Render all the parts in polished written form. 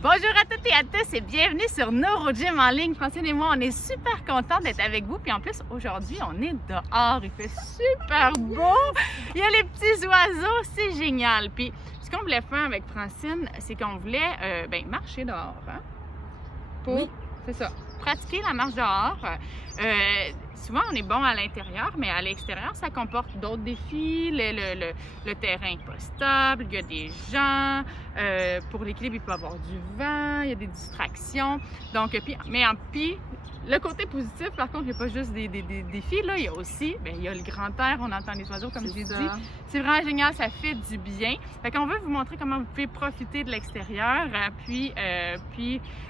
Bonjour à toutes et à tous et bienvenue sur NeuroGym en ligne. Francine et moi, on est super contents d'être avec vous. Puis en plus, aujourd'hui, on est dehors. Il fait super beau. Il y a les petits oiseaux, c'est génial. Puis ce qu'on voulait faire avec Francine, c'est qu'on voulait marcher dehors. Hein? Pour, c'est ça, pratiquer la marche dehors. Souvent, on est bon à l'intérieur, mais à l'extérieur, ça comporte d'autres défis. Le terrain n'est pas stable, il y a des gens. Pour l'équilibre, il peut y avoir du vent, il y a des distractions. Donc, puis, le côté positif, par contre, il n'y a pas juste des défis. Là, il y a aussi, il y a le grand air, on entend les oiseaux, comme j'ai dit. C'est vraiment génial, ça fait du bien. Fait qu'on veut vous montrer comment vous pouvez profiter de l'extérieur, puis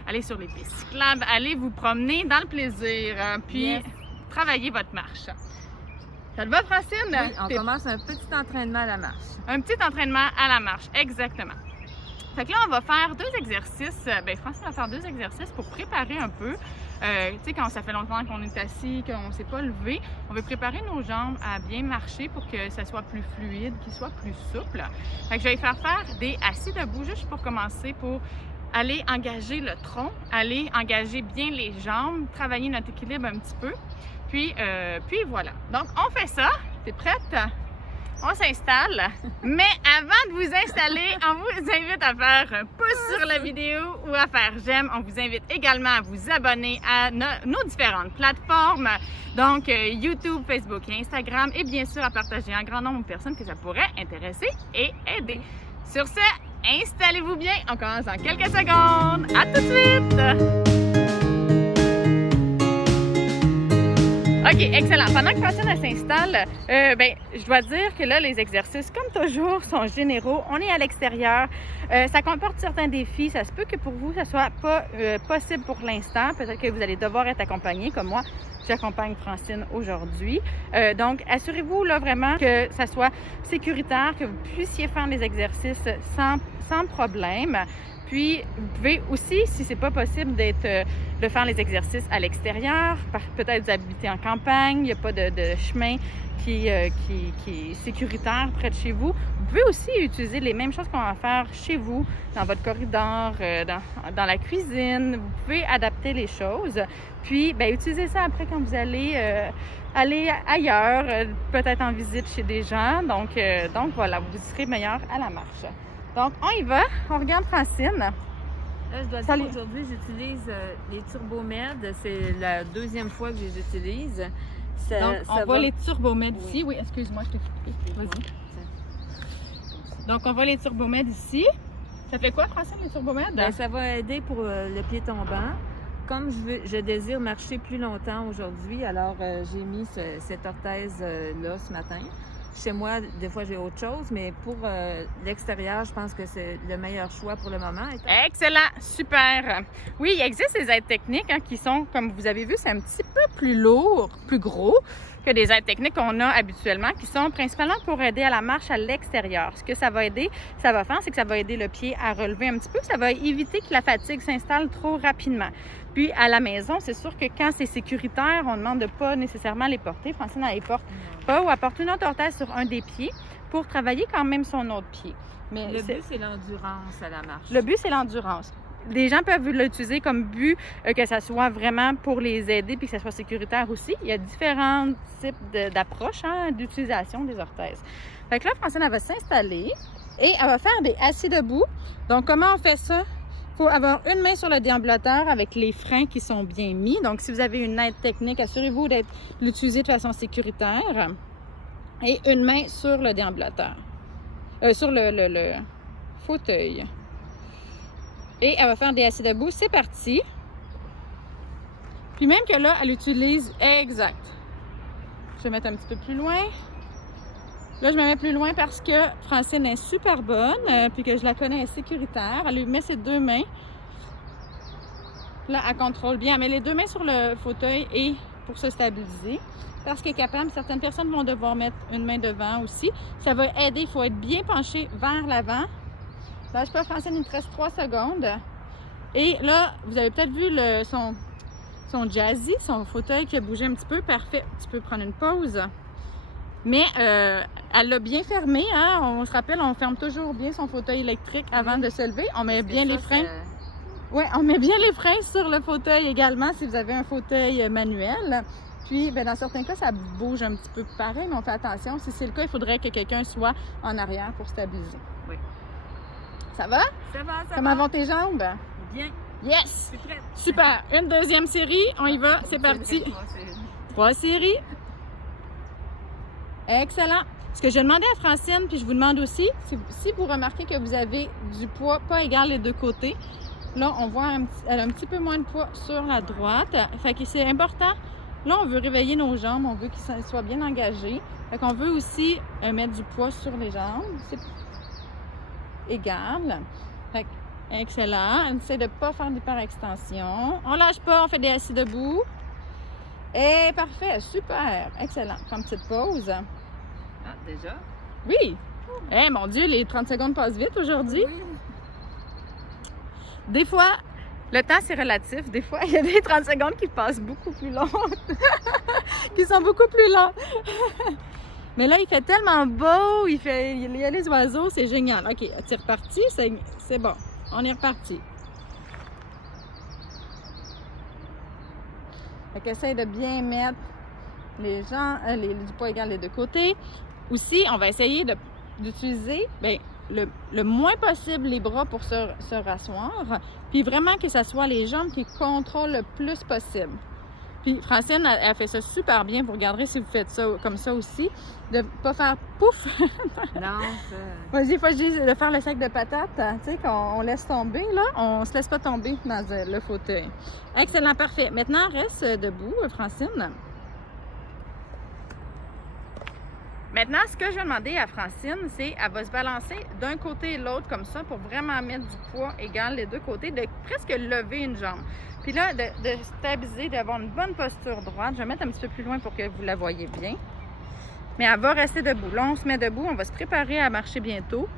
aller sur les pistes cyclables, aller vous promener dans le plaisir, puis travailler votre marche. Ça te va, Francine? Oui, on commence un petit entraînement à la marche. Un petit entraînement à la marche, exactement. Fait que là, on va faire deux exercices. Francine va faire deux exercices pour préparer un peu. Tu sais, quand ça fait longtemps qu'on est assis, qu'on ne s'est pas levé, on veut préparer nos jambes à bien marcher pour que ça soit plus fluide, qu'il soit plus souple. Fait que je vais faire des assis debout juste pour commencer, pour aller engager le tronc, aller engager bien les jambes, travailler notre équilibre un petit peu. Puis voilà. Donc, on fait ça. T'es prête? On s'installe. Mais avant de vous installer, on vous invite à faire un pouce sur la vidéo ou à faire j'aime. On vous invite également à vous abonner à nos différentes plateformes. Donc, YouTube, Facebook et Instagram. Et bien sûr, à partager un grand nombre de personnes que ça pourrait intéresser et aider. Sur ce, installez-vous bien. On commence dans quelques secondes. À tout de suite! OK, excellent. Pendant que Francine s'installe, je dois dire que là, les exercices, comme toujours, sont généraux. On est à l'extérieur. Ça comporte certains défis. Ça se peut que pour vous, ça soit pas possible pour l'instant. Peut-être que vous allez devoir être accompagné, comme moi. J'accompagne Francine aujourd'hui. Donc, assurez-vous là vraiment que ça soit sécuritaire, que vous puissiez faire les exercices sans problème. Puis, vous pouvez aussi, si c'est pas possible de faire les exercices à l'extérieur, peut-être vous habitez en campagne, il n'y a pas de chemin qui est sécuritaire près de chez vous, vous pouvez aussi utiliser les mêmes choses qu'on va faire chez vous, dans votre corridor, dans la cuisine. Vous pouvez adapter les choses. Puis, utilisez ça après quand vous allez aller ailleurs, peut-être en visite chez des gens. Donc voilà, vous serez meilleur à la marche. Donc, on y va. On regarde Francine. Là, je dois dire qu'aujourd'hui, j'utilise les Turbomed. C'est la deuxième fois que je les utilise. Donc, on voit les Turbomed ici. Oui, excuse-moi, je t'ai coupé. Vas-y. Donc, on voit les Turbomed ici. Ça fait quoi, Francine, les Turbomed? Ça va aider pour le pied tombant. Comme je désire marcher plus longtemps aujourd'hui, alors j'ai mis cette orthèse-là ce matin. Chez moi, des fois, j'ai autre chose, mais pour l'extérieur, je pense que c'est le meilleur choix pour le moment. Excellent! Super! Oui, il existe des aides techniques qui sont, comme vous avez vu, c'est un petit peu plus lourd, plus gros que des aides techniques qu'on a habituellement, qui sont principalement pour aider à la marche à l'extérieur. Ce que ça va faire, c'est que ça va aider le pied à relever un petit peu. Ça va éviter que la fatigue s'installe trop rapidement. Puis, à la maison, c'est sûr que quand c'est sécuritaire, on ne demande de pas nécessairement les porter. Francine, elle les porte pas ou elle porte une autre orthèse sur un des pieds pour travailler quand même son autre pied. Mais le but, c'est l'endurance à la marche. Le but, c'est l'endurance. Les gens peuvent l'utiliser comme but, que ça soit vraiment pour les aider puis que ça soit sécuritaire aussi. Il y a différents types d'approches d'utilisation des orthèses. Fait que là, Francine, elle va s'installer et elle va faire des assis debout. Donc, comment on fait ça? Il faut avoir une main sur le déambulateur avec les freins qui sont bien mis. Donc, si vous avez une aide technique, assurez-vous de l'utiliser de façon sécuritaire. Et une main sur le déambulateur, sur le fauteuil. Et elle va faire des assis debout. C'est parti. Puis même que là, elle utilise exact. Je vais mettre un petit peu plus loin. Là, je me mets plus loin parce que Francine est super bonne, puis que je la connais, elle est sécuritaire. Elle lui met ses deux mains. Là, elle contrôle bien. Elle met les deux mains sur le fauteuil et pour se stabiliser. Parce qu'elle est capable, certaines personnes vont devoir mettre une main devant aussi. Ça va aider, il faut être bien penché vers l'avant. Là, je peux Francine, il me reste 3 secondes. Et là, vous avez peut-être vu son jazzy, son fauteuil qui a bougé un petit peu. Parfait, tu peux prendre une pause. Mais elle l'a bien fermé, hein? On se rappelle, on ferme toujours bien son fauteuil électrique avant de se lever. On met bien les freins. Oui, on met bien les freins sur le fauteuil également si vous avez un fauteuil manuel. Puis, ben, dans certains cas, ça bouge un petit peu pareil, mais on fait attention. Si c'est le cas, il faudrait que quelqu'un soit en arrière pour stabiliser. Oui. Ça va? Ça va, ça Comment va. vont tes jambes? Bien. Yes! Je suis prête. Super! Une deuxième série, on y va, c'est parti. 3 séries. Excellent. Ce que je demandais à Francine, puis je vous demande aussi, si vous remarquez que vous avez du poids pas égal les deux côtés, là, on voit elle a un petit peu moins de poids sur la droite. Fait que c'est important. Là, on veut réveiller nos jambes, on veut qu'ils soient bien engagés. Fait qu'on veut aussi mettre du poids sur les jambes. C'est égal. Fait que, excellent. On essaie de ne pas faire d'hyperextension. On lâche pas, on fait des assis debout. Et parfait, super, excellent. Prends une petite pause. Ah, déjà? Oui. Eh mon Dieu, les 30 secondes passent vite aujourd'hui. Oui. Des fois, le temps c'est relatif. Des fois, il y a des 30 secondes qui passent beaucoup plus longues. qui sont beaucoup plus longs. Mais là, il fait tellement beau, il y a les oiseaux, c'est génial. OK, c'est reparti, c'est bon. On est reparti. Fait qu'essaye de bien mettre les gens, du poids égal des deux côtés. Aussi, on va essayer d'utiliser le moins possible les bras pour se rasseoir. Puis vraiment que ce soit les jambes qui contrôlent le plus possible. Puis Francine, elle fait ça super bien. Vous regarderez si vous faites ça comme ça aussi. De ne pas faire pouf! Non, ça... Vas-y, faut juste de faire le sac de patates, tu sais, qu'on laisse tomber, là. On se laisse pas tomber dans le fauteuil. Excellent, parfait. Maintenant, reste debout, Francine. Maintenant, ce que je vais demander à Francine, c'est qu'elle va se balancer d'un côté et l'autre comme ça pour vraiment mettre du poids égal les deux côtés, de presque lever une jambe. Puis là, de stabiliser, d'avoir une bonne posture droite. Je vais mettre un petit peu plus loin pour que vous la voyez bien. Mais elle va rester debout. Là, on se met debout, on va se préparer à marcher bientôt.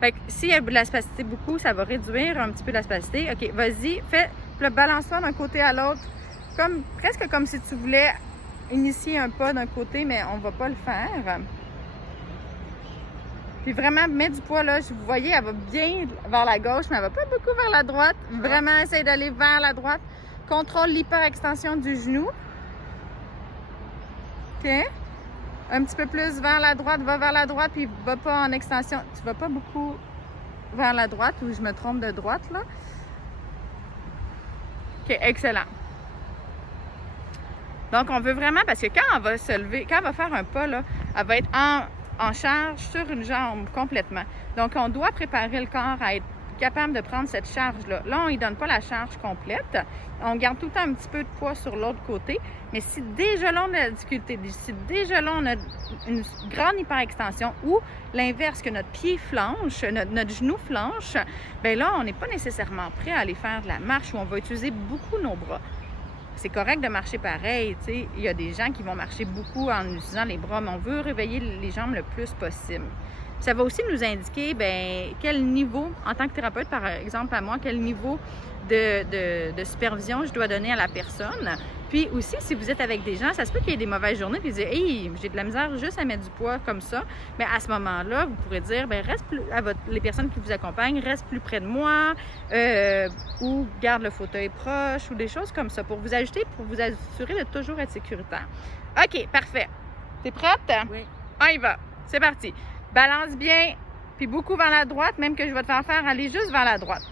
Fait que s'il y a de la spasticité beaucoup, ça va réduire un petit peu la spasticité. OK, vas-y, fais le balancement d'un côté à l'autre, presque comme si tu voulais initier un pas d'un côté, mais on ne va pas le faire. Puis vraiment, mets du poids là. Vous voyez, elle va bien vers la gauche, mais elle ne va pas beaucoup vers la droite. Vraiment, essaye d'aller vers la droite. Contrôle l'hyperextension du genou. OK? Un petit peu plus vers la droite, va vers la droite, puis va pas en extension. Tu vas pas beaucoup vers la droite, ou je me trompe de droite, là. OK, excellent. Donc, on veut vraiment, parce que quand elle va se lever, quand elle va faire un pas, là, elle va être en charge sur une jambe complètement. Donc, on doit préparer le corps à être capable de prendre cette charge-là. Là, on ne lui donne pas la charge complète. On garde tout le temps un petit peu de poids sur l'autre côté. Mais si déjà là, on a la difficulté, si déjà là, on a une grande hyperextension ou l'inverse, que notre pied flanche, notre genou flanche, bien là, on n'est pas nécessairement prêt à aller faire de la marche où on va utiliser beaucoup nos bras. C'est correct de marcher pareil, tu sais. Il y a des gens qui vont marcher beaucoup en utilisant les bras, mais on veut réveiller les jambes le plus possible. Ça va aussi nous indiquer, bien, quel niveau, en tant que thérapeute, par exemple à moi, quel niveau de supervision je dois donner à la personne. Puis aussi, si vous êtes avec des gens, ça se peut qu'il y ait des mauvaises journées, puis dire « Hey, j'ai de la misère juste à mettre du poids comme ça. » Mais à ce moment-là, vous pourrez dire, bien, les personnes qui vous accompagnent, reste plus près de moi, ou garde le fauteuil proche, ou des choses comme ça, pour vous ajuster, pour vous assurer de toujours être sécuritaire. OK, parfait. T'es prête? Oui. On y va. C'est parti. Balance bien, puis beaucoup vers la droite, même que je vais te faire aller juste vers la droite.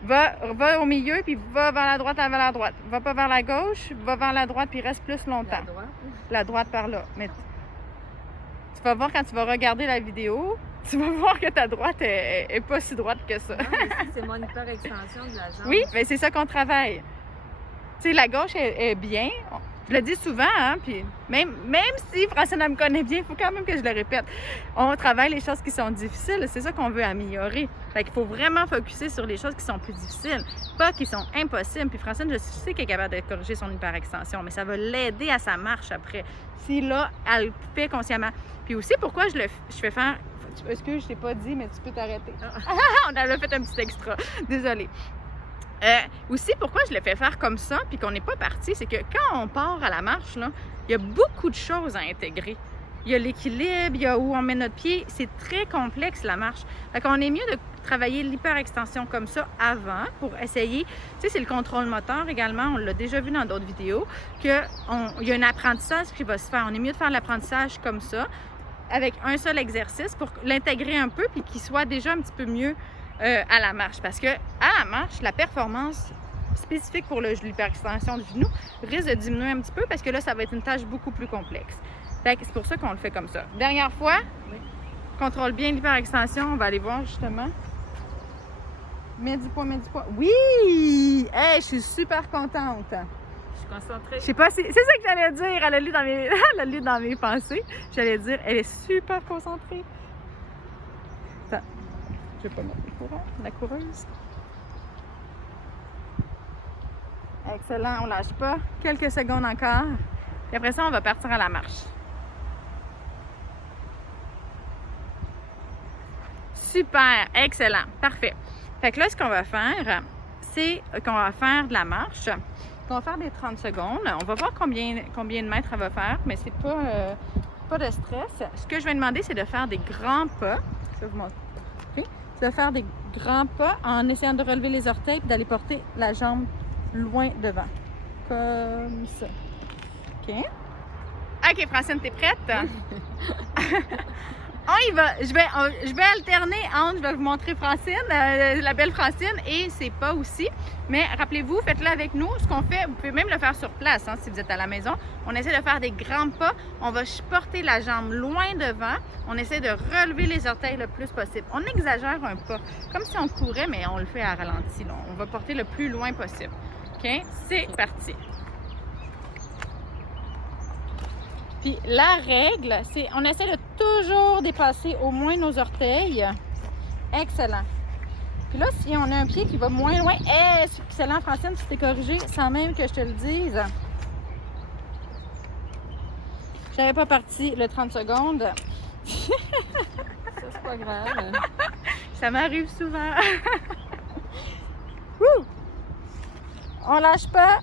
Va au milieu, puis va vers la droite, vers la droite. Va pas vers la gauche, va vers la droite, puis reste plus longtemps. La droite? La droite par là. Mais tu vas voir quand tu vas regarder la vidéo, tu vas voir que ta droite est pas si droite que ça. Non, mais c'est mon hyperextension de la jambe. Oui, mais c'est ça qu'on travaille. Tu sais, la gauche est bien. Je le dis souvent, hein, puis même si Francine me connaît bien, il faut quand même que je le répète. On travaille les choses qui sont difficiles, c'est ça qu'on veut améliorer. Fait qu'il faut vraiment focusser sur les choses qui sont plus difficiles, pas qui sont impossibles. Puis Francine, je sais qu'elle est capable de corriger son hyperextension, mais ça va l'aider à sa marche après. Si là, elle le fait consciemment. Puis aussi, pourquoi je fais faire... Excuse, je t'ai pas dit, mais tu peux t'arrêter. On a fait un petit extra. Désolée. Aussi, pourquoi je le fais faire comme ça, puis qu'on n'est pas parti, c'est que quand on part à la marche, là, il y a beaucoup de choses à intégrer. il y a l'équilibre, il y a où on met notre pied. C'est très complexe, la marche. Fait qu'on est mieux de travailler l'hyperextension comme ça avant pour essayer. Tu sais, c'est le contrôle moteur également. On l'a déjà vu dans d'autres vidéos, qu'il y a un apprentissage qui va se faire. On est mieux de faire l'apprentissage comme ça, avec un seul exercice pour l'intégrer un peu puis qu'il soit déjà un petit peu mieux à la marche. Parce que à la marche, la performance spécifique pour l'hyperextension du genou risque de diminuer un petit peu parce que là, ça va être une tâche beaucoup plus complexe. C'est pour ça qu'on le fait comme ça. Dernière fois, oui. Contrôle bien l'hyperextension. On va aller voir justement. Mets du poids, mets du poids. Oui! Hey, je suis super contente. Je suis concentrée. Je sais pas si... C'est ça que j'allais dire. Elle a lu dans mes, elle a lu dans mes pensées. J'allais dire, elle est super concentrée. Attends. Je vais pas mettre le courant. La coureuse. Excellent. On lâche pas. Quelques secondes encore. Et après ça, on va partir à la marche. Super, excellent, parfait. Fait que là, ce qu'on va faire, c'est qu'on va faire de la marche. On va faire des 30 secondes. On va voir combien de mètres elle va faire, mais c'est pas de stress. Ce que je vais demander, c'est de faire des grands pas. Je vais vous montrer. Okay. C'est de faire des grands pas en essayant de relever les orteils et d'aller porter la jambe loin devant. Comme ça. OK. OK, Francine, t'es prête? On y va. Je vais alterner entre, je vais vous montrer Francine, la belle Francine, et ses pas aussi. Mais rappelez-vous, faites-le avec nous. Ce qu'on fait, vous pouvez même le faire sur place, hein, si vous êtes à la maison. On essaie de faire des grands pas. On va porter la jambe loin devant. On essaie de relever les orteils le plus possible. On exagère un pas, comme si on courait, mais on le fait à ralenti. Là. On va porter le plus loin possible. OK? C'est parti. Puis la règle, c'est on essaie de toujours dépasser au moins nos orteils. Excellent. Puis là, si on a un pied qui va moins loin, c'est excellent, Francine, tu t'es corrigée sans même que je te le dise. Je n'avais pas parti le 30 secondes. Ça, c'est pas grave. Ça m'arrive souvent. Wouh! On lâche pas.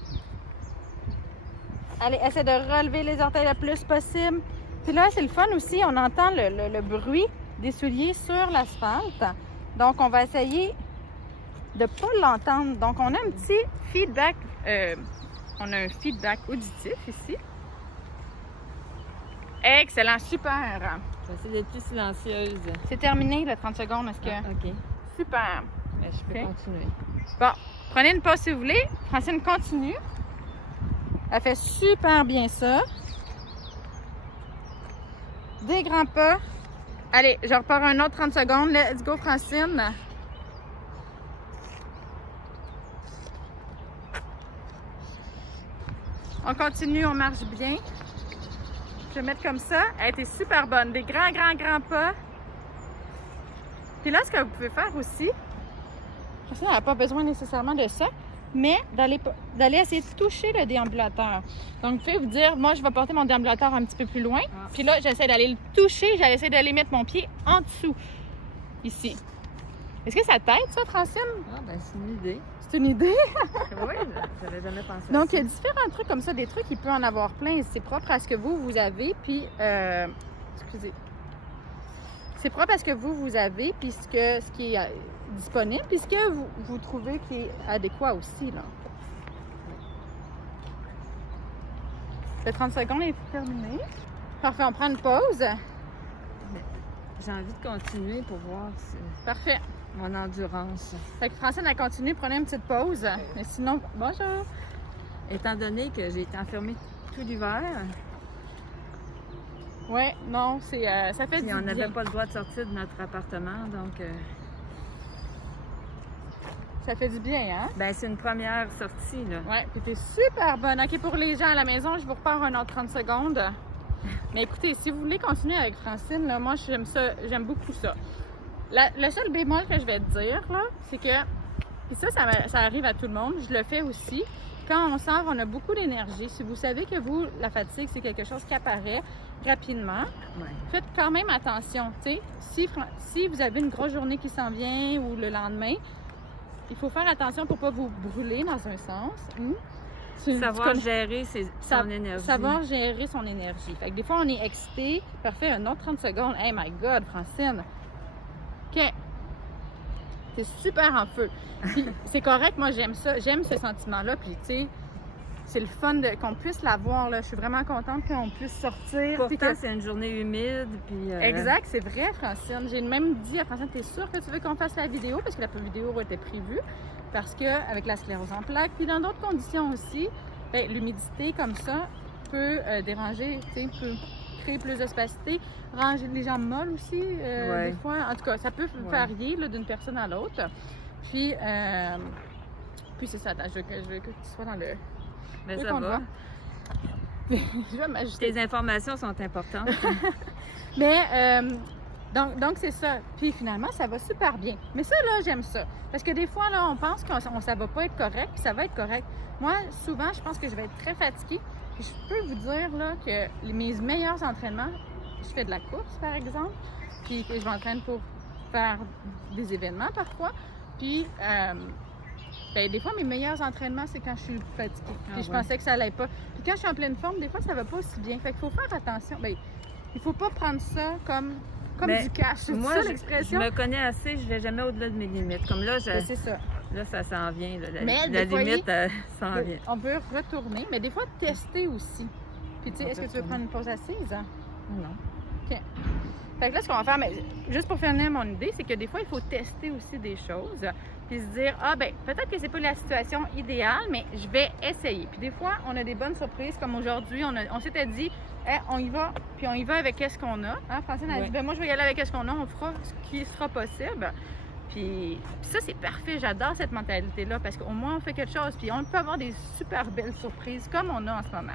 Allez, essaie de relever les orteils le plus possible. Puis là, c'est le fun aussi, on entend le bruit des souliers sur l'asphalte. Donc, on va essayer de ne pas l'entendre. Donc, on a un petit feedback, on a un feedback auditif ici. Excellent, super. Je vais essayer d'être plus silencieuse. C'est terminé, le 30 secondes, est-ce que... Ah, OK. Super. Mais je peux continuer. Bon, prenez une pause si vous voulez. Francine continue. Elle fait super bien ça. Des grands pas. Allez, je repars un autre 30 secondes. Let's go, Francine. On continue, on marche bien. Je vais mettre comme ça. Elle était super bonne. Des grands pas. Puis là, ce que vous pouvez faire aussi, Francine n'a pas besoin nécessairement de ça, mais d'aller essayer de toucher le déambulateur. Donc, vous pouvez vous dire, moi, je vais porter mon déambulateur un petit peu plus loin. Ah. Puis là, j'essaie d'aller le toucher, j'essaie d'aller mettre mon pied en dessous, ici. Est-ce que ça t'aide, ça, Francine? Ah, ben c'est une idée. C'est une idée? Oui, j'avais jamais pensé Donc, à il y a différents trucs comme ça, des trucs, il peut en avoir plein. C'est propre à ce que vous avez, puis... excusez. C'est propre à ce que vous avez, puis ce qui est disponible, puis ce que vous trouvez qui est adéquat aussi, là. Le 30 secondes est terminé. Parfait, on prend une pause. J'ai envie de continuer pour voir si... Parfait. Mon endurance. Fait que Francine a continué, prenez une petite pause. Mais sinon, bonjour. Étant donné que j'ai été enfermée tout l'hiver... Oui, non, ça fait puis du bien. On n'avait pas le droit de sortir de notre appartement, donc... Ça fait du bien, hein? Ben c'est une première sortie, là. Oui, puis t'es super bonne. OK, pour les gens à la maison, je vous repars un autre 30 secondes. Mais écoutez, si vous voulez continuer avec Francine, là, moi, j'aime ça, j'aime beaucoup ça. Le seul bémol que je vais te dire, là, c'est que... Puis ça arrive à tout le monde, je le fais aussi. Quand on sort, on a beaucoup d'énergie. Si vous savez que la fatigue, c'est quelque chose qui apparaît rapidement, faites quand même attention. Si vous avez une grosse journée qui s'en vient ou le lendemain, il faut faire attention pour ne pas vous brûler dans un sens. Savoir connais- gérer son énergie. Savoir gérer son énergie. Fait que des fois, on est excité. Parfait, un autre 30 secondes. Hey my God, Francine. OK. T'es super en feu. Puis c'est correct, moi j'aime ça. J'aime ce sentiment-là. Puis tu sais, c'est le fun qu'on puisse l'avoir. Là. Je suis vraiment contente qu'on puisse sortir. puis Pourtant, que- c'est une journée humide. Puis, Exact, c'est vrai, Francine. J'ai même dit à Francine, t'es sûre que tu veux qu'on fasse la vidéo? Parce que la vidéo était prévue. Parce qu'avec la sclérose en plaques, puis dans d'autres conditions aussi, ben, l'humidité comme ça peut déranger, peut créer plus de spacité, rendre les jambes molles aussi, Ouais. des fois. En tout cas, ça peut varier là, d'une personne à l'autre. Puis c'est ça, attends, je veux que tu sois dans le... Mais je veux ça qu'on te va. voit. Je vais m'ajuster. Tes informations sont importantes. Mais donc c'est ça. Puis finalement, ça va super bien. Mais ça, là, j'aime ça. Parce que des fois, là, on pense que ça va pas être correct, puis ça va être correct. Moi, souvent, je pense que je vais être très fatiguée. Puis je peux vous dire là, que mes meilleurs entraînements, je fais de la course, par exemple, puis que je m'entraîne pour faire des événements parfois. Puis ben, des fois, mes meilleurs entraînements, c'est quand je suis fatiguée. Puis je pensais que ça allait pas. Puis quand je suis en pleine forme, des fois, ça va pas aussi bien. Fait qu'il faut faire attention. Ben, il faut pas prendre ça comme Ben, du cash. C'est moi, ça je l'expression? me connais assez, je vais jamais au-delà de mes limites. Comme là, Ben, c'est ça. là ça s'en vient. Là, Mais la des fois, limite s'en vient. On peut retourner, mais des fois, tester aussi. Puis tu sais, On est-ce que peut tu veux prendre une pause assise? Hein? Non. Fait que là, ce qu'on va faire, mais juste pour finir mon idée, c'est que des fois, il faut tester aussi des choses, puis se dire, ah ben, peut-être que c'est pas la situation idéale, mais je vais essayer. Puis des fois, on a des bonnes surprises, comme aujourd'hui, on s'était dit, hey, on y va, puis on y va avec ce qu'on a. Hein? Francine a dit, ben moi, je vais y aller avec ce qu'on a, on fera ce qui sera possible. Puis ça, c'est parfait. J'adore cette mentalité-là parce qu'au moins, on fait quelque chose. Puis on peut avoir des super belles surprises comme on a en ce moment.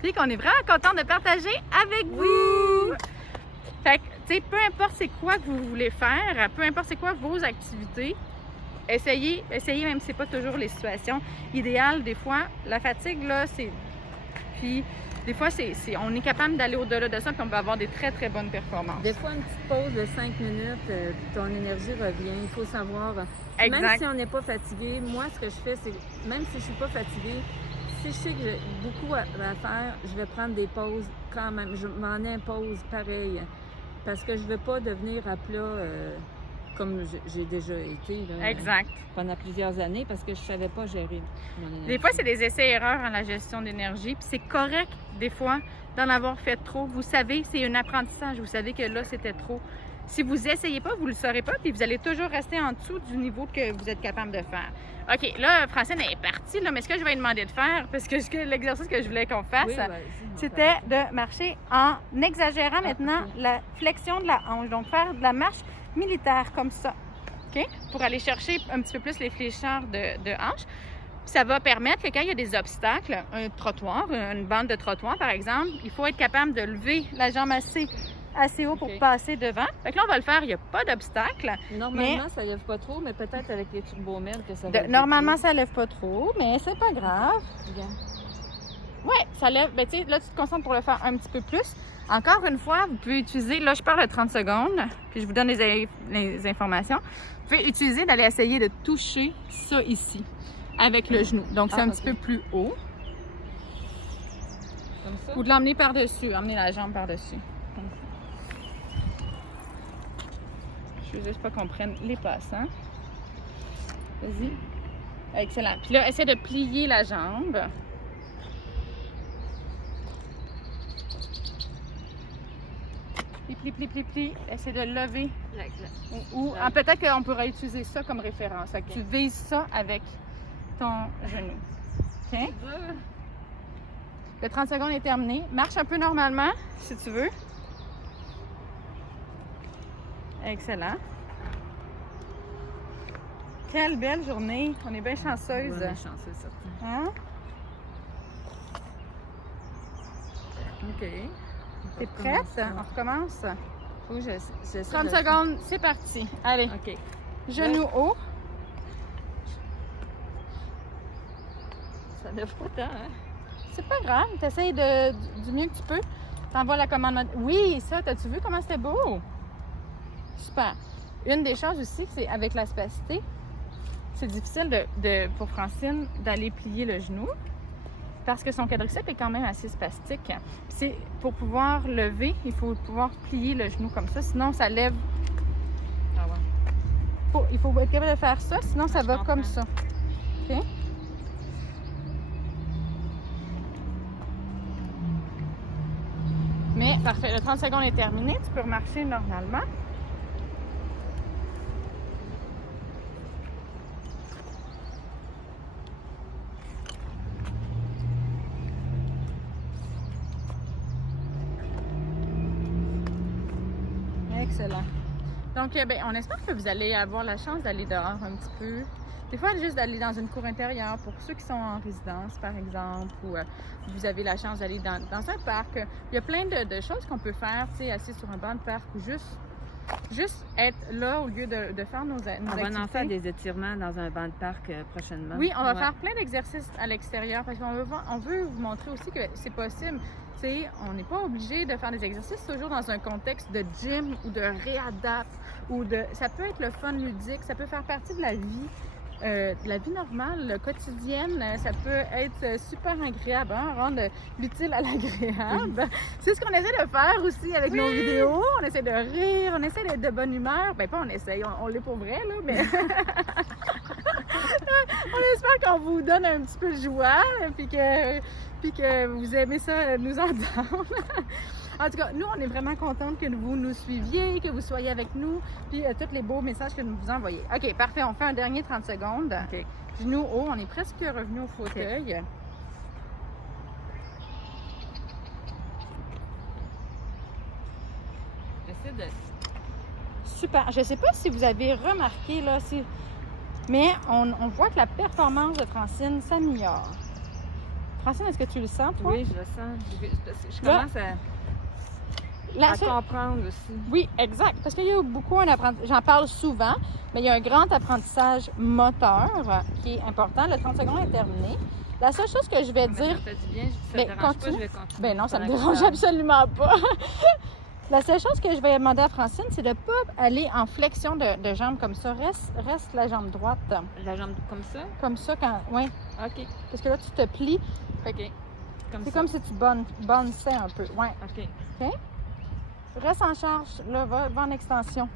Puis qu'on est vraiment content de partager avec vous. Fait que, tu sais, peu importe c'est quoi que vous voulez faire, peu importe c'est quoi vos activités, essayez même si c'est pas toujours les situations idéales. Des fois, la fatigue, là, c'est... Puis, des fois, on est capable d'aller au-delà de ça, puis on peut avoir des très, très bonnes performances. Des fois, une petite pause de 5 minutes, puis ton énergie revient. Il faut savoir. Exact. Même si on n'est pas fatigué, moi, ce que je fais, c'est même si je suis pas fatiguée, si je sais que j'ai beaucoup à faire, je vais prendre des pauses quand même. Je m'en impose pareil. Parce que je ne veux pas devenir à plat comme j'ai déjà été là, Exact. pendant plusieurs années parce que je ne savais pas gérer mon énergie. Des fois, c'est des essais-erreurs en la gestion d'énergie, puis c'est correct, des fois, d'en avoir fait trop. Vous savez, c'est un apprentissage. Vous savez que là, c'était trop. Si vous essayez pas, vous ne le saurez pas, puis vous allez toujours rester en dessous du niveau que vous êtes capable de faire. OK, là, Francine est partie, là, mais ce que je vais lui demander de faire, parce que l'exercice que je voulais qu'on fasse, Oui, c'était de marcher en exagérant maintenant OK. la flexion de la hanche. Donc, faire de la marche militaire comme ça, OK? Pour aller chercher un petit peu plus les flécheurs de hanche. Ça va permettre que quand il y a des obstacles, un trottoir, une bande de trottoir par exemple, il faut être capable de lever la jambe assez haut pour OK. passer devant. Fait que là, on va le faire, il n'y a pas d'obstacle. Normalement, ça ne lève pas trop, mais peut-être avec les turbomètres que ça va. Normalement, ça lève pas trop, mais c'est pas grave. Ouais, ça lève. Ben, tu sais, là, tu te concentres pour le faire un petit peu plus. Encore une fois, vous pouvez utiliser, là, je parle de 30 secondes, puis je vous donne les informations. Vous pouvez utiliser d'aller essayer de toucher ça ici, avec le genou. Donc, c'est un petit peu plus haut. Comme ça? Ou de l'emmener par-dessus, emmener la jambe par-dessus. Comme ça. Je veux juste pas qu'on prenne les passants. Vas-y. Excellent. Puis là, essaie de plier la jambe. Plie. Essaie de lever. Ou peut-être qu'on pourrait utiliser ça comme référence. Fait que tu vises ça avec ton genou. OK? Le 30 secondes est terminé. Marche un peu normalement, si tu veux. Excellent. Quelle belle journée. On est bien chanceuse. On est chanceux, certain. Hein? OK. T'es prête? On recommence? Faut que j'essaie 30 secondes, c'est parti. Allez, OK. genou haut. Ça lève pas tant, hein? C'est pas grave, t'essayes du mieux que tu peux. T'envoies la commande. Oui, ça, t'as-tu vu comment c'était beau? Super. Une des choses aussi, c'est avec la spacité, c'est difficile pour Francine d'aller plier le genou. parce que son quadriceps est quand même assez spastique. Puis pour pouvoir lever, il faut pouvoir plier le genou comme ça, sinon ça lève. Ah ouais. Il faut être capable de faire ça, sinon ça va comprends. comme ça. OK? Mais parfait, le 30 secondes est terminé, tu peux remarcher normalement. Excellent. Donc, on espère que vous allez avoir la chance d'aller dehors un petit peu. Des fois, juste d'aller dans une cour intérieure pour ceux qui sont en résidence, par exemple, ou vous avez la chance d'aller dans un parc. Il y a plein de choses qu'on peut faire, tu sais, assis sur un banc de parc ou juste être là au lieu de faire nos activités. On va en faire des étirements dans un banc de parc prochainement. Oui, on va faire plein d'exercices à l'extérieur parce qu'on veut vous montrer aussi que c'est possible. T'sais, on n'est pas obligé de faire des exercices toujours dans un contexte de gym ou de réadapt ça peut être le fun ludique, ça peut faire partie de la vie normale, quotidienne. Ça peut être super agréable, hein, rendre l'utile à l'agréable. C'est ce qu'on essaie de faire aussi avec nos vidéos. On essaie de rire, on essaie d'être de bonne humeur. Ben pas on essaye, on l'est pour vrai, là, mais on espère qu'on vous donne un petit peu de joie puis que vous aimez ça, nous entendre. En tout cas, nous, on est vraiment contente que vous nous suiviez, que vous soyez avec nous, puis tous les beaux messages que nous vous envoyez. OK, parfait. On fait un dernier 30 secondes. OK. Genoux haut, on est presque revenu au fauteuil. J'essaie de... Super. Je ne sais pas si vous avez remarqué, là, mais on voit que la performance de Francine s'améliore. Francine, est-ce que tu le sens, toi? Oui, je le sens. Je commence à comprendre aussi. Oui, exact. Parce qu'il y a beaucoup un apprentissage. J'en parle souvent, mais il y a un grand apprentissage moteur qui est important. Le 30 secondes est terminé. La seule chose que je vais dire. Ça fait du bien, ça te dérange pas, je vais continuer. Ben non, ça ne me dérange absolument pas. La seule chose que je vais demander à Francine, c'est de ne pas aller en flexion de jambes comme ça. Reste la jambe droite. La jambe comme ça? Comme ça, quand. Oui. OK. Parce que là, tu te plies. OK. C'est comme si tu bonissais un peu. Oui. OK. OK? Reste en charge. Là, va en extension.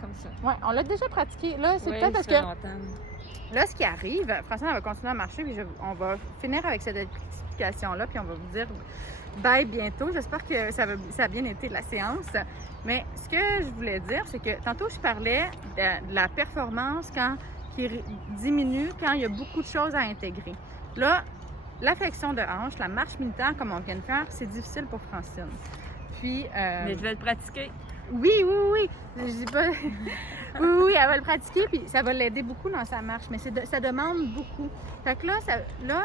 Comme ça. Oui, on l'a déjà pratiqué. Là, c'est peut-être parce que. Là, ce qui arrive, Francine, elle va continuer à marcher, puis on va finir avec cette explication-là, puis on va vous dire bye bientôt. J'espère que ça a bien été la séance. Mais ce que je voulais dire, c'est que tantôt, je parlais de la performance qui diminue quand il y a beaucoup de choses à intégrer. Là, la flexion de hanche, la marche militaire, comme on vient de faire, c'est difficile pour Francine. Puis, mais je vais le pratiquer. Oui. Je dis pas. Oui, elle va le pratiquer, puis ça va l'aider beaucoup dans sa marche, mais ça demande beaucoup. Fait que là,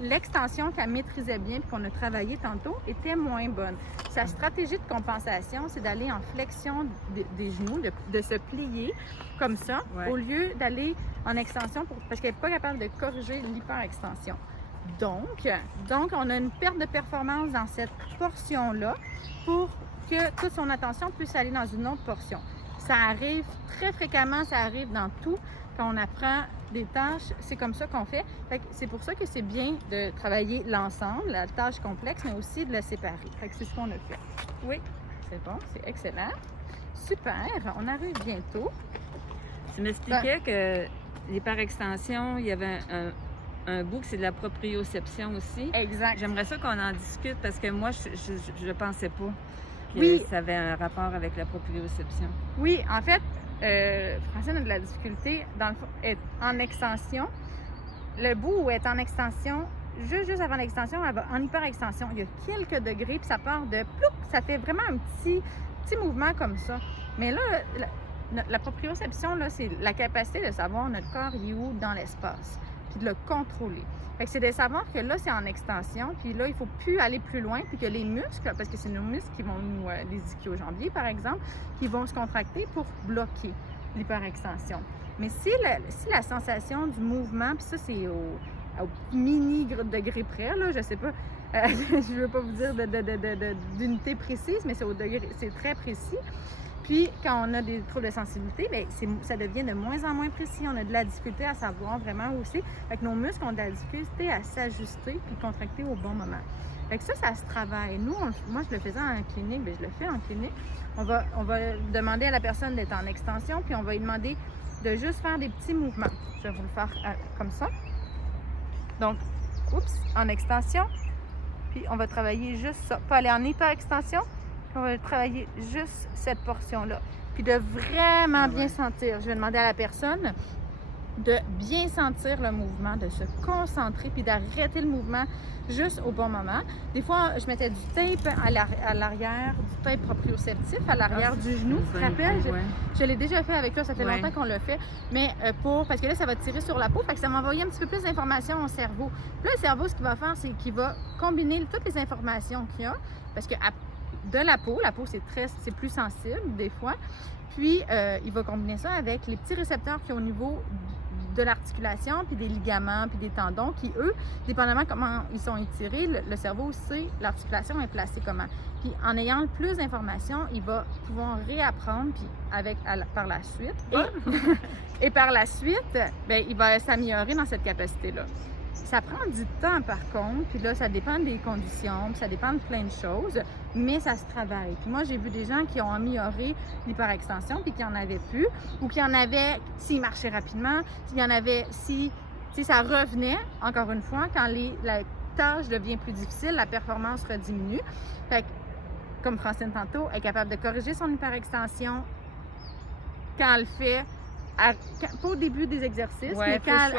l'extension qu'elle maîtrisait bien, puis qu'on a travaillé tantôt, était moins bonne. Sa stratégie de compensation, c'est d'aller en flexion des genoux, de se plier comme ça, au lieu d'aller en extension, parce qu'elle n'est pas capable de corriger l'hyperextension. Donc, on a une perte de performance dans cette portion-là pour que toute son attention puisse aller dans une autre portion. Ça arrive très fréquemment, ça arrive dans tout. Quand on apprend des tâches, c'est comme ça qu'on fait. C'est pour ça que c'est bien de travailler l'ensemble, la tâche complexe, mais aussi de la séparer. C'est ce qu'on a fait. Oui. C'est bon, c'est excellent. Super, on arrive bientôt. Tu m'expliquais que l'hyperextension, il y avait un bout que c'est de la proprioception aussi. Exact. J'aimerais ça qu'on en discute parce que moi, je pensais pas que ça avait un rapport avec la proprioception. Oui, en fait, Francine a de la difficulté, dans le fond, être en extension. Le bout où elle est en extension, juste avant l'extension, elle va en hyperextension. Il y a quelques degrés, puis ça part de plouc, ça fait vraiment un petit mouvement comme ça. Mais là, la proprioception, là, c'est la capacité de savoir notre corps il est où dans l'espace, puis de le contrôler. Fait que c'est de savoir que là, c'est en extension, puis là, il ne faut plus aller plus loin, puis que les muscles, parce que c'est nos muscles qui vont nous, les ischio-jambiers, par exemple, qui vont se contracter pour bloquer l'hyperextension. Mais si la sensation du mouvement, puis ça, c'est au mini degré près, là, je sais pas, je veux pas vous dire d'unité précise, mais c'est au degré, c'est très précis. Puis, quand on a des troubles de sensibilité, bien, ça devient de moins en moins précis. On a de la difficulté à savoir vraiment où c'est. Fait que nos muscles ont de la difficulté à s'ajuster puis contracter au bon moment. Fait que ça se travaille. Nous, moi, je le faisais en clinique, bien, je le fais en clinique. On va demander à la personne d'être en extension, puis on va lui demander de juste faire des petits mouvements. Je vais vous le faire comme ça. Donc, en extension. Puis, on va travailler juste ça. Pas aller en hyper-extension. On va travailler juste cette portion-là. Puis, de vraiment bien sentir. Je vais demander à la personne de bien sentir le mouvement, de se concentrer, puis d'arrêter le mouvement juste au bon moment. Des fois, je mettais du tape à l'arrière, du tape proprioceptif à l'arrière du genou. Tu te rappelles? Je l'ai déjà fait avec toi, ça fait longtemps qu'on l'a fait. Mais parce que là, ça va tirer sur la peau, fait que ça m'a envoyé un petit peu plus d'informations au cerveau. Puis là, le cerveau, ce qu'il va faire, c'est qu'il va combiner toutes les informations qu'il y a, parce que de la peau c'est plus sensible des fois. Puis, il va combiner ça avec les petits récepteurs qui sont au niveau de l'articulation, puis des ligaments, puis des tendons, qui, eux, dépendamment comment ils sont étirés, le cerveau sait l'articulation est placée comment. Puis, en ayant plus d'informations, il va pouvoir réapprendre, puis par la suite. Et par la suite, bien, il va s'améliorer dans cette capacité-là. Ça prend du temps, par contre, puis là, ça dépend des conditions, puis ça dépend de plein de choses, mais ça se travaille. Puis moi, j'ai vu des gens qui ont amélioré l'hyperextension, puis qui en avaient plus, ou qui en avaient s'ils marchaient rapidement, s'il y en avait si ça revenait, encore une fois, quand la tâche devient plus difficile, la performance rediminue. Fait que, comme Francine tantôt, elle est capable de corriger son hyperextension quand elle le fait. Pas au début des exercices, mais quand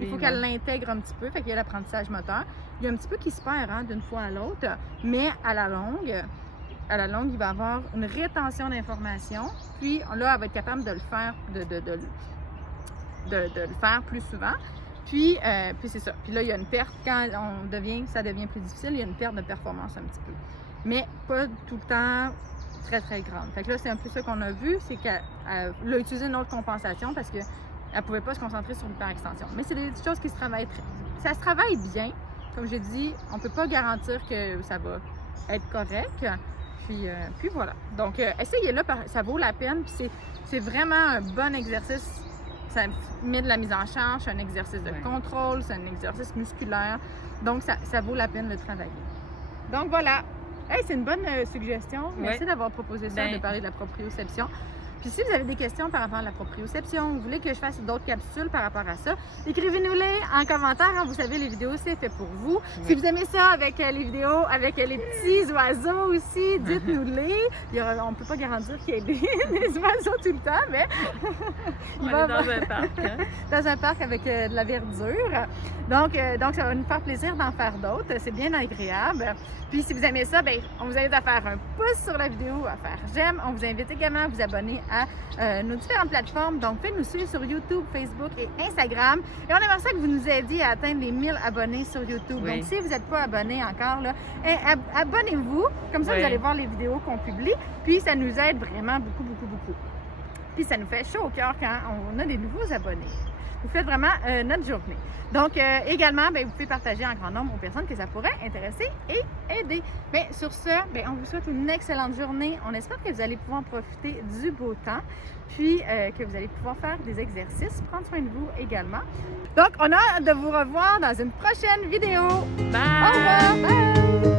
il faut qu'elle l'intègre un petit peu, fait qu'il y a l'apprentissage moteur. Il y a un petit peu qui se perd d'une fois à l'autre, mais à la longue, il va avoir une rétention d'informations, puis là, elle va être capable de le faire, de le faire plus souvent. Puis c'est ça. Puis là, il y a une perte, quand ça devient plus difficile, il y a une perte de performance un petit peu. Mais pas tout le temps très, très grande. Fait que là, c'est un peu ça qu'on a vu, c'est qu'elle a utilisé une autre compensation parce qu'elle ne pouvait pas se concentrer sur l'hyperextension. Mais c'est des choses qui se travaillent ça se travaille bien. Comme j'ai dit, on ne peut pas garantir que ça va être correct. Puis voilà. Donc, essayez-le, ça vaut la peine. Puis c'est vraiment un bon exercice. Ça met de la mise en charge, c'est un exercice de contrôle, c'est un exercice musculaire. Donc, ça vaut la peine de travailler. Donc, voilà. Hey, c'est une bonne suggestion. Merci d'avoir proposé ça, de parler de la proprioception. Puis si vous avez des questions par rapport à la proprioception, vous voulez que je fasse d'autres capsules par rapport à ça, écrivez-nous-les en commentaire. Hein, vous savez, les vidéos, c'est fait pour vous. Si vous aimez ça avec les vidéos, avec les petits oiseaux aussi, dites-nous-les. On ne peut pas garantir qu'il y ait des oiseaux tout le temps, mais on est dans un parc. Hein? Dans un parc avec de la verdure. Donc, ça va nous faire plaisir d'en faire d'autres. C'est bien agréable. Puis si vous aimez ça, bien, on vous invite à faire un pouce sur la vidéo, à faire j'aime. On vous invite également à vous abonner à nos différentes plateformes. Donc, faites nous suivre sur YouTube, Facebook et Instagram. Et on aimerait ça que vous nous aidiez à atteindre les 1000 abonnés sur YouTube. Donc, si vous n'êtes pas abonné encore, là, abonnez-vous. Comme ça, vous allez voir les vidéos qu'on publie. Puis, ça nous aide vraiment beaucoup, beaucoup, beaucoup. Puis, ça nous fait chaud au cœur quand on a des nouveaux abonnés. Vous faites vraiment notre journée. Donc, également, bien, vous pouvez partager en grand nombre aux personnes que ça pourrait intéresser et aider. Bien, sur ce, bien, on vous souhaite une excellente journée. On espère que vous allez pouvoir profiter du beau temps, puis que vous allez pouvoir faire des exercices, prendre soin de vous également. Donc, on a hâte de vous revoir dans une prochaine vidéo. Bye! Au revoir! Bye!